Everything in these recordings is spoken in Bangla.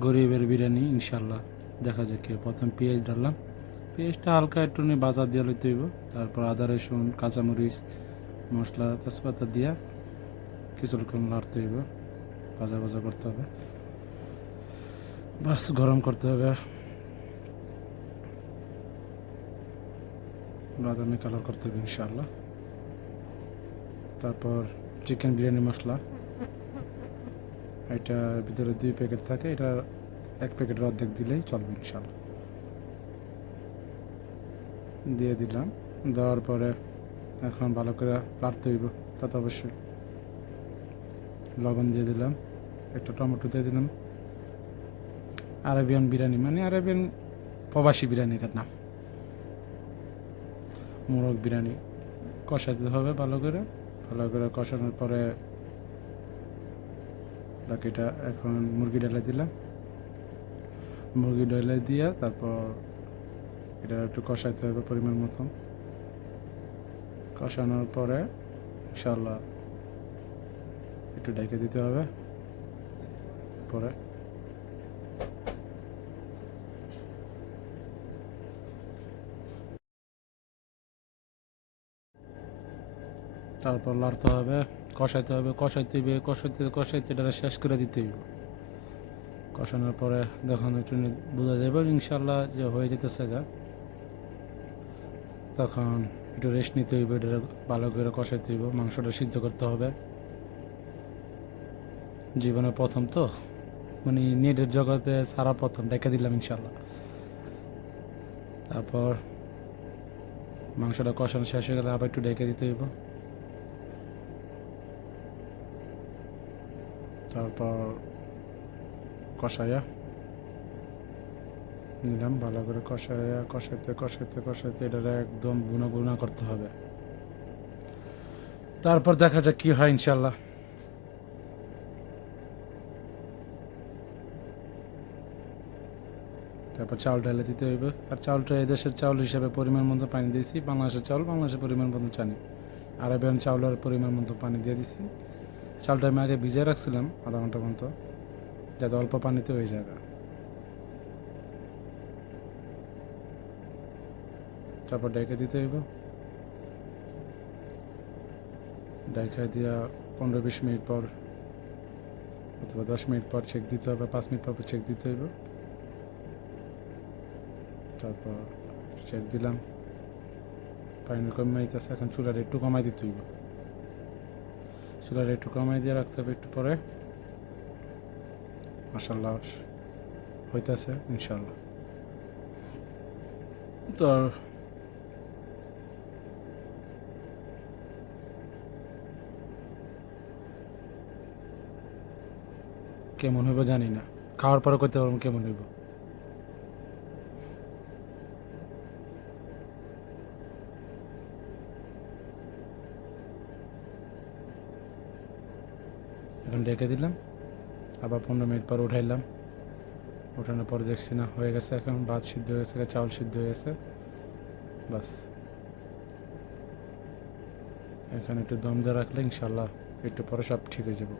গরিবের বিরিয়ানি ইনশাল্লাহ দেখা যাক প্রথম পেঁয়াজ ডাললাম। পেঁয়াজটা হালকা একটু বাজার দিয়ে লইতে হইব। তারপর আদা, রসুন, কাঁচামরিচ, মশলা, তেজপাতা দিয়া কিছুক্ষণ লাড়তে হইব। ভাজা ভাজা করতে হবে। বাস, গরম করতে হবে। বাদামি কালার করতে হবে ইনশাল্লাহ তারপর চিকেন বিরিয়ানি মশলা। এটার ভিতরে দুই প্যাকেট থাকে, এটা এক প্যাকেটের অর্ধেক দিলেই চলবে ইনশাল্লাহ। দিয়ে দিলাম। দেওয়ার পরে এখন ভালো করে লাড়তে হইব, তা তো অবশ্যই। লবণ দিয়ে দিলাম, একটা টমেটো দিয়ে দিলাম। আরবিয়ান বিরিয়ানি মানে আরবিয়ান প্রবাসী বিরিয়ানি এটার নাম। মোরগ বিরিয়ানি। কষাতে হবে ভালো করে ভালো করে কষানোর পরে বাকিটা এখন মুরগি ডালে দিলাম। মুরগি ডালে দিয়ে তারপর এটা একটু কষাইতে হবে পরিমাণ মতন। কষানোর পরে ইনশাল্লাহ একটু ডেকে দিতে হবে। পরে তারপর লাড়তে হবে, কষাইতে হবে কষাইতে হবে, কষাইতে কষাইতে এটা শেষ করে দিতে হবে। কষানোর পরে যখন একটু বোঝা যাবে ইনশাল্লাহ যে হয়ে যেতেছে গা। তখন একটু রেস্ট নিতে হইবে এটা ভালো করে কষাইতে হইব মাংসটা সিদ্ধ করতে হবে। জীবনে প্রথম তো মানে নেটের জগতে সারা প্রথম ডেকে দিলাম ইনশাল্লাহ তারপর মাংসটা কষানো শেষ হয়ে গেলে আবার একটু ডেকে দিতে হইব তারপর কষাইয়া নিলাম, ভালো করে কষাইয়া কষাইতে কষাইতে কষাইতে এটা একদম বুনা বুনা করতে হবে। তারপর দেখা যাক কি হয় ইনশাল্লাহ তারপর চাউল ঢেলে দিতে হইবে। আর চাউলটা এদেশের চাউল হিসাবে পরিমাণ মতো পানি দিয়েছি। বাংলাদেশের চাউল বাংলাদেশের পরিমাণ মতো জানি। আরবিয়ান চাউলের পরিমাণ মতো পানি দিয়ে দিছি। চালটা আমি আগে ভিজিয়ে রাখছিলাম আধা ঘণ্টা মতো যাতে অল্প পানিতে হয়ে যায়। তারপর ডেকে দিতে হইব। ডেকে দিয়া পনেরো বিশ মিনিট পর অথবা দশ মিনিট পর চেক দিতে হবে, পাঁচ মিনিট পর চেক দিতে হইব। তারপর চেক দিলাম। পানি কমাইতেছে এখন চুলাটা একটু কমাই দিতে হইব। চুলাটা একটু কমাই দিয়ে রাখতে হবে একটু পরে। মাসাল্লাহ হইতেছে ইনশাল্লাহ তো কেমন হইব জানি না। খাওয়ার পরে করতে পারব, কেমন হইব? ডেকে দিলাম। আবার পনেরো মিনিট পর উঠাইলাম। উঠানোর পর দেখছি না, হয়ে গেছে এখন। ভাত সিদ্ধ হয়ে গেছে, চাউল সিদ্ধ হয়ে গেছে। বাস। এখানে একটু দম দিয়ে রাখলে ইনশাল্লাহ একটু পরে সব ঠিক হয়ে যাবে।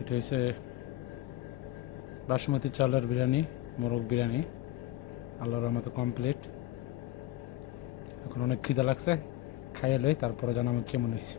এটা হচ্ছে বাসমতি চালের বিরিয়ানি, মোরগ বিরিয়ানি, আল্লাহর রহমতে কমপ্লিট এখন অনেক খিদা লাগছে, খাইয়ে লই, তারপরে জানাব কেমন হয়েছে